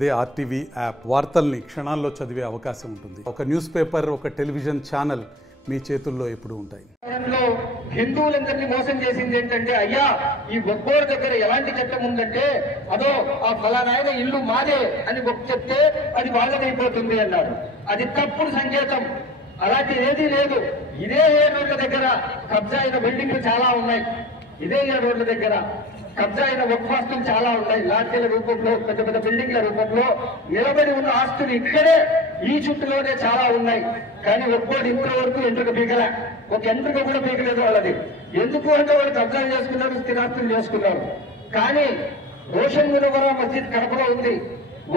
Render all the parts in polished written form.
అదే RTV app వార్తల్ని క్షణాల్లో చదివే అవకాశం ఉంటుంది. ఒక న్యూస్ పేపర్, ఒక టెలివిజన్ ఛానల్ మీ చేతుల్లో ఎప్పుడు ఉంటాయి. హిందువులందరినీ మోసం చేసింది ఏంటంటే, అయ్యా ఈ ఒక్కోరు దగ్గర ఎలాంటి చట్టం ఉందంటే, అదో ఆ ఫలానాయన ఇల్లు మాదే అని చెప్తే అది వాళ్ళదైపోతుంది అన్నారు. అది తప్పుడు సంకేతం. అలాంటి ఏదీ లేదు. ఇదే ఏ రోడ్ల దగ్గర కబ్జా అయిన బిల్డింగ్లు చాలా ఉన్నాయి. ఇదే ఏ రోడ్ల దగ్గర కబ్జా అయిన వక్ఫాస్తులు చాలా ఉన్నాయి. లాడ్జీల రూపంలో, పెద్ద పెద్ద బిల్డింగ్ల రూపంలో నిలబడి ఉన్న ఆస్తులు ఇక్కడే ఈ చుట్టులోనే చాలా ఉన్నాయి. కానీ ఒక్కోటి ఇంతవరకు ఎంట్రుక పీకలే, ఒక ఎంట్రుక కూడా పీకలేదు వాళ్ళది. ఎందుకు అంటే వాళ్ళు కబ్జాలు చేసుకున్నారు, స్థిరాస్తులు చేసుకున్నారు. కానీ రోషన్ మునవరా మస్జిద్ కడపలో ఉంది.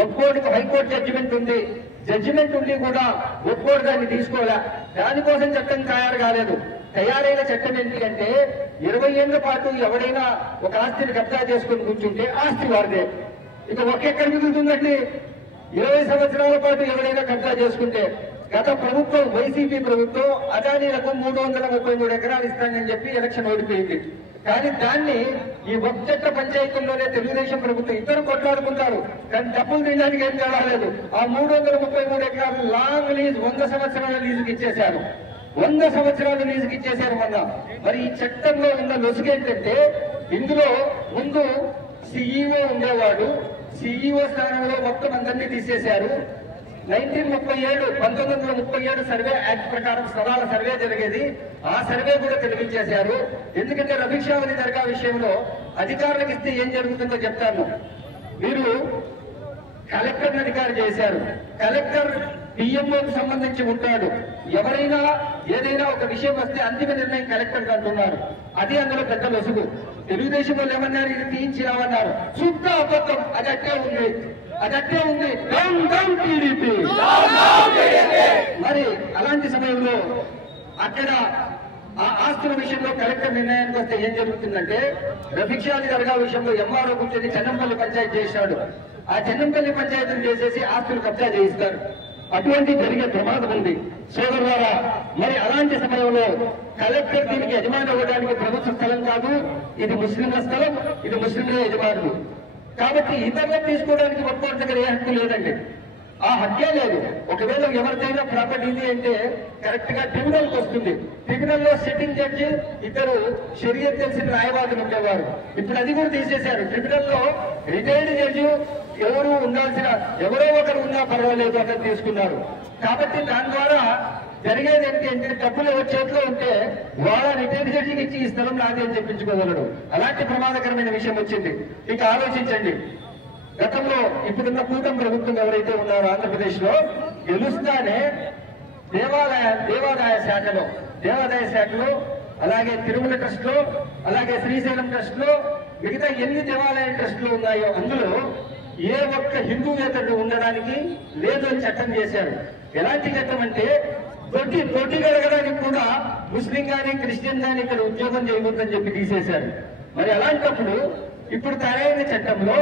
ఒక్కోటికి హైకోర్టు జడ్జిమెంట్ ఉంది. జడ్జిమెంట్ ఉండి కూడా ఒక్కోటి దాన్ని తీసుకోలే. దానికోసం చట్టం తయారు కాలేదు. తయారైన చట్టం ఏంటి అంటే, 20 ఏళ్ల పాటు ఎవడైనా ఒక ఆస్తిని కబ్జా చేసుకుని కూర్చుంటే ఆస్తి వారిదే. ఇక ఒక్కెక్కడ మిగులుతుందండి? 20 సంవత్సరాల పాటు ఎవరైనా కబ్జా చేసుకుంటే, గత ప్రభుత్వం వైసీపీ ప్రభుత్వం అదానీలకు 333 ఎకరాలు ఇస్తానని చెప్పి ఎలక్షన్ ఓడిపోయింది. కానీ దాన్ని ఈ చట్ట పంచాయతీల్లోనే తెలుగుదేశం ప్రభుత్వం ఇద్దరు కొట్లాడుకుంటారు. కానీ డబ్బులు తినడానికి ఏం కాలేదు. ఆ 333 ఎకరాలు లాంగ్ లీజ్ 100 సంవత్సరాల లీజుకి ఇచ్చేశారు. 100 సంవత్సరాలు లీజుకి ఇచ్చేశారు మొన్న. మరి ఈ చట్టంలో ఉన్న లొసుగేంటంటే, ఇందులో ముందు సిఇఓ ఉండేవాడు. సిఇఓ స్థానంలో మొత్తం అందరినీ తీసేశారు. 1937 సర్వే యాక్ట్ ప్రకారం స్థలాల సర్వే జరిగేది. ఆ సర్వే కూడా తొలగించేశారు. ఎందుకంటే రఫీక్షావళి దర్గా విషయంలో అధికారులకు ఇస్తే ఏం జరుగుతుందో చెప్తాను. మీరు కలెక్టర్ అధికారి చేశారు. కలెక్టర్ పిఎంఓకి సంబంధించి ఉంటాడు. ఎవరైనా ఏదైనా ఒక విషయం వస్తే అంతిమ నిర్ణయం కలెక్టర్ అంటున్నారు. అది అందులో పెద్ద లొసుగు. తెలుగుదేశం వాళ్ళు ఏమన్నారు, ఇది తీయించినామన్నారు. శుద్ధ అబద్ధం. అది అట్టే ఉంది. టీడీపీ. మరి అలాంటి సమయంలో అక్కడ ఆ ఆస్తుల విషయంలో కలెక్టర్ నిర్ణయానికి వస్తే ఏం జరుగుతుందంటే, రఫీక్షావళి దర్గా విషయంలో ఎంఆర్ఓ కూర్చొని చెన్నంపల్లి పంచాయతీ చేశాడు. ఆ చెన్నంపల్లి పంచాయతీని చేసేసి ఆస్తులు కబ్జా చేయిస్తారు. అటువంటి జరిగే ప్రమాదం ఉంది సోదరులారా. మరి అలాంటి సమయంలో కలెక్టర్ దీనికి యజమాని అవ్వడానికి ప్రభుత్వ స్థలం కాదు. ఇది ముస్లింల స్థలం, ఇది ముస్లింల యజమానులు. కాబట్టి ఇతరులను తీసుకోవడానికి ఒక్కొక్క దగ్గర ఏ హక్కు లేదండి. ఆ హక్కే లేదు. ఒకవేళ ఎవరికైనా ప్రాపర్టీ ఉంది అంటే కరెక్ట్ గా ట్రిబ్యునల్కి వస్తుంది. ట్రిబ్యునల్లో సిట్టింగ్ జడ్జి, ఇద్దరు షరియత్ తెలిసిన న్యాయవాదులు ఉండేవారు. ఇప్పుడు అది కూడా తీసేశారు. ట్రిబ్యునల్లో రిటైర్డ్ జడ్జి ఎవరు ఉండాల్సిన, ఎవరో ఒకరు ఉన్నా పర్వాలేదు అన్నది తీసుకున్నారు. కాబట్టి దాని ద్వారా జరిగేది ఏంటి అంటే, డబ్బులు ఎవరి చేతిలో ఉంటే వాళ్ళ రిటైర్డ్ జడ్జికి ఇచ్చి ఈ స్థలం నాది అని చెప్పించుకోగలడు. అలాంటి ప్రమాదకరమైన విషయం వచ్చింది. ఇక ఆలోచించండి, గతంలో ఇప్పుడున్న కూటమి ప్రభుత్వం ఎవరైతే ఉన్నారో ఆంధ్రప్రదేశ్ లో గెలుస్తానే దేవాదాయ శాఖలో అలాగే తిరుమల ట్రస్ట్ లో, అలాగే శ్రీశైలం ట్రస్ట్ లో, మిగతా ఎన్ని దేవాలయ ట్రస్టులు ఉన్నాయో అందులో ఏ ఒక్క హిందూయేతరుడు ఉండడానికి లేదు అని చట్టం చేశారు. ఎలాంటి చట్టం అంటే, తొట్టి గడగడానికి కూడా ముస్లిం కానీ క్రిస్టియన్ కానీ ఇక్కడ ఉద్యోగం చేయకూడదని చెప్పి తీసేశారు. మరి అలాంటప్పుడు ఇప్పుడు తయారైన చట్టంలో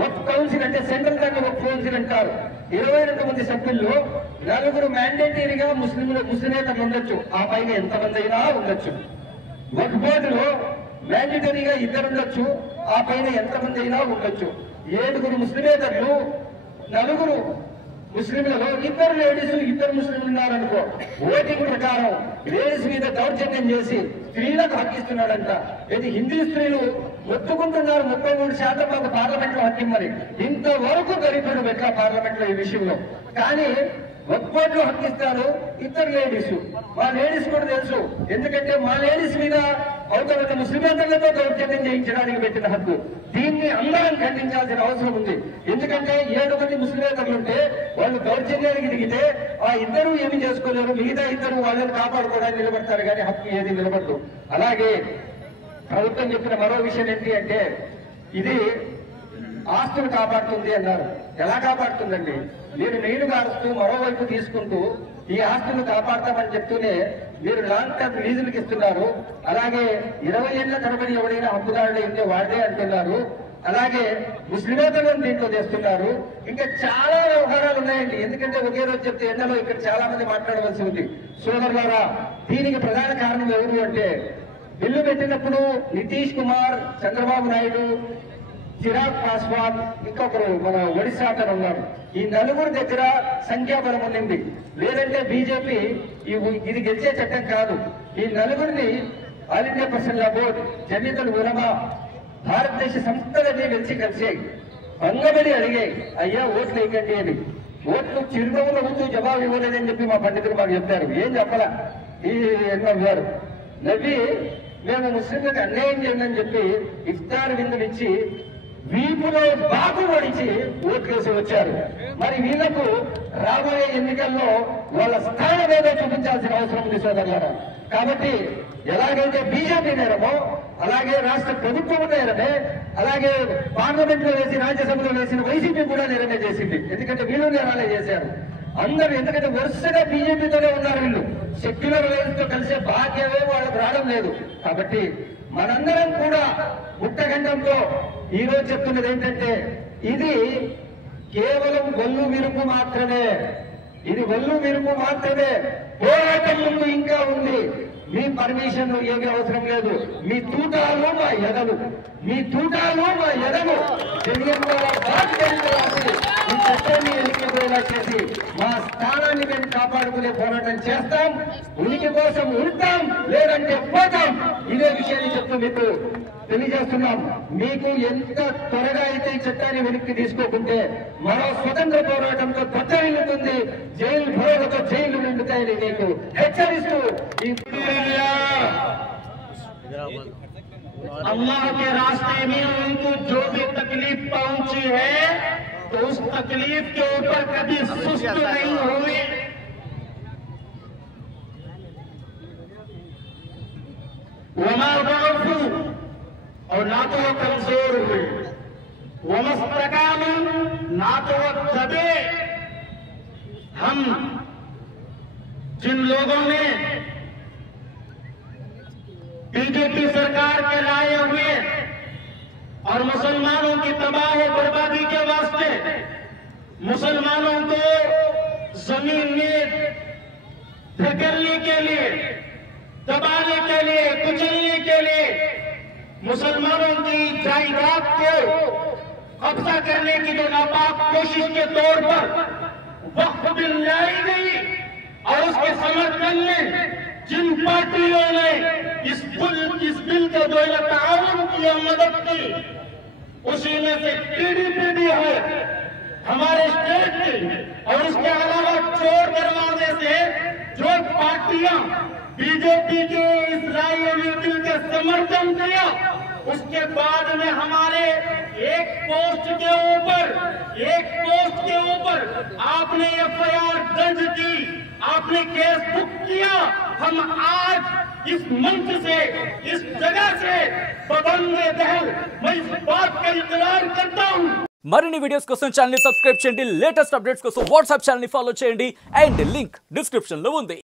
వక్ఫ్ కౌన్సిల్ అంటే సెంట్రల్ గవర్నమెంట్ వక్ఫ్ కౌన్సిల్ అంటారు. 22 మంది సభ్యుల్లో 4 మ్యాండేటరీగా ముస్లిమేతరులు ఉండొచ్చు. ఆ పైగా ఎంతమంది అయినా ఉండొచ్చు. వక్ఫ్ బోర్డులో మ్యాండేటరీగా 2 ఉండొచ్చు. ఆ పైన ఎంతమంది అయినా ఉండొచ్చు. 7 ముస్లిమేతరులు, 4 ముస్లింలలో 2 లేడీస్, 2 ముస్లింలు ఉన్నారనుకో, ఓటింగ్ ప్రకారం లేడీస్ మీద దౌర్జన్యం చేసి స్త్రీలకు హక్కిస్తున్నాడంట. ఇది హిందీ స్త్రీలు ఒప్పుకుంటున్నారు 33% మాకు పార్లమెంట్ లో హక్కిమ్మని. ఇంతవరకు దరిద్రుడు పెట్టా పార్లమెంట్ లో ఈ విషయంలో. కానీ ఒక్కోట్లు హక్కిస్తారు 2 లేడీస్. మా లేడీస్ కూడా తెలుసు, ఎందుకంటే మా లేడీస్ మీద అవతల ముస్లిమేతరులతో దౌర్జన్యం చేయించడానికి పెట్టిన హక్కు. దీన్ని అందరం ఖండించాల్సిన అవసరం ఉంది. ఎందుకంటే 7 మంది ముస్లిమేతరులు ఉంటే వాళ్ళు దౌర్జన్యానికి దిగితే ఆ 2 ఏమి చేసుకోలేరు. మిగతా 2 వాళ్ళని కాపాడుకోవడానికి నిలబడతారు, కానీ హక్కు ఏది నిలబడదు. అలాగే ప్రభుత్వం చెప్పిన మరో విషయం ఏంటి అంటే, ఇది ఆస్తులు కాపాడుతుంది అన్నారు. ఎలా కాపాడుతుందండి? మీరు నీళ్లు కారుస్తూ మరోవైపు తీసుకుంటూ ఈ ఆస్తులు కాపాడతామని చెప్తూనే మీరు లాంగ్ టర్మ్ లీజులకు ఇస్తున్నారు. అలాగే 20 ఏళ్ల తరబడి ఎవరైనా హక్కుదారులు ఉంటే వాడే అంటున్నారు. అలాగే ముస్లిమేతరులను దీంట్లో చేస్తున్నారు. ఇంకా చాలా వ్యవహారాలు ఉన్నాయండి. ఎందుకంటే ఒకే రోజు చెప్తే ఎండలో ఇక్కడ చాలా మంది మాట్లాడవలసి ఉంది. సోదరులారా, దీనికి ప్రధాన కారణం ఎవరు అంటే, బిల్లు పెట్టినప్పుడు నితీష్ కుమార్, చంద్రబాబు నాయుడు చిరాగ్ పాస్వాన్, ఇంకొకరు మన ఒడిశా అతను ఉన్నారు. ఈ నలుగురు దగ్గర సంఖ్యాబలం ఉండింది. లేదంటే బీజేపీ ఇది గెలిచే చట్టం కాదు. ఈ నలుగురిని all India personal law board, Jamiatul Ulama, భారతదేశ సంస్థలన్నీ కలిసాయి. భంగబడి అడిగాయి, అయ్యా ఓట్లు వేయకండి అని. ఓట్లు చిరునవ్వులు నవ్వుతూ జవాబు ఇవ్వలేదని చెప్పి మా పండితులు మాకు చెప్పారు. ఏం చెప్పలా ఈ ఎన్ఆర్ గారు నవ్వి, మేము ముస్లింలకు అన్యాయం చేయండి చెప్పి ఇఫ్తార్ విందులు ఇచ్చి వీపులో బాగు పడిచి ఓట్లేసి వచ్చారు. మరి వీళ్లకు రాబోయే ఎన్నికల్లో వాళ్ళ స్థానం ఏదో చూపించాల్సిన అవసరం ఉంది సోదరులారా. కాబట్టి ఎలాగైతే బీజేపీ నేరమో అలాగే రాష్ట్ర ప్రభుత్వం నేరమే, అలాగే పార్లమెంట్ లో వేసి రాజ్యసభలో వేసిన వైసీపీ కూడా నేరమే చేసింది. ఎందుకంటే వీళ్ళు నేరాలే చేశారు అందరూ. ఎందుకంటే వరుసగా బీజేపీతోనే ఉన్నారు వీళ్ళు. సెక్యులర్ లైన్స్ తో కలిసే భాగ్యమే వాళ్ళకు రావడం లేదు. కాబట్టి మనందరం కూడా ముట్టగండంతో ఈ రోజు చెప్తున్నది ఏంటంటే, ఇది కేవలం వల్లు విరుపు మాత్రమే. ఇది వల్లు విరుపు మాత్రమే. పోరాటం ముందు ఇంకా ఉంది. మీ పర్మిషన్ ఏమీ అవసరం లేదు. మీ తూటాలు మా ఎదలు, మీ తూటాలు మా ఎదలు తెలియని రాసి ఈ చట్టాన్ని ఎన్నికపోయేలా చేసి మా స్థానాన్ని మేము కాపాడుకునే పోరాటం చేస్తాం. ఉనికి కోసం ఉంటాం, లేదంటే పోతాం. ఇదే విషయాన్ని చెప్తూ మీకు తెలియజేస్తున్నాం. మీకు ఎంత త్వరగా అయితే ఈ చట్టాన్ని వెనక్కి తీసుకోకుంటే మరో స్వతంత్ర పోరాటంతో దత్తరిల్లుతుంది. జైలు భరోలతో జైలు నిండుతాయని మీకు హెచ్చరిస్తూ ఈ अल्लाह के रास्ते में उनको जो भी तकलीफ पहुंची है तो उस तकलीफ के ऊपर कभी सुस्त नहीं हुए। वमा दअफू, और ना तो वो कमजोर हुए, वमस्तकामू, ना तो वो दबे। हम जिन लोगों ने बीजेपी सरकार के लाए हुए और मुसलमानों की तबाह बर्बादी के वास्ते मुसलमानों को जमीन में धकेलने के लिए, दबाने के लिए, कुचलने के लिए, मुसलमानों की जायदाद को कब्जा करने की जो नापाक कोशिश के तौर पर वक्फ बिल लाई गई और उसके समर्थन में जिन पार्टियों ने इस बिल के जो है ताउन किया, मदद की, उसी में से टीडीपी भी है हमारे स्टेट की। और उसके अलावा चोर दरवाजे से जो पार्टियां बीजेपी के इस रायली बिल के समर्थन किया, उसके बाद में हमारे एक पोस्ट के ऊपर आपने एफआईआर दर्ज की, आपने केस बुक किया। हम आज इस मंच से, इस जगह से बदंगे दहल मैं इस बात का इकरार करता हूं। మరిన్ని వీడియోస్ కోసం ఛానల్ ని సబ్స్క్రైబ్ చేయండి, లేటెస్ట్ అప్డేట్స్ కోసం వాట్సాప్ ఛానల్ ని ఫాలో చేయండి అండ్ లింక్ డిస్క్రిప్షన్ లో ఉంది.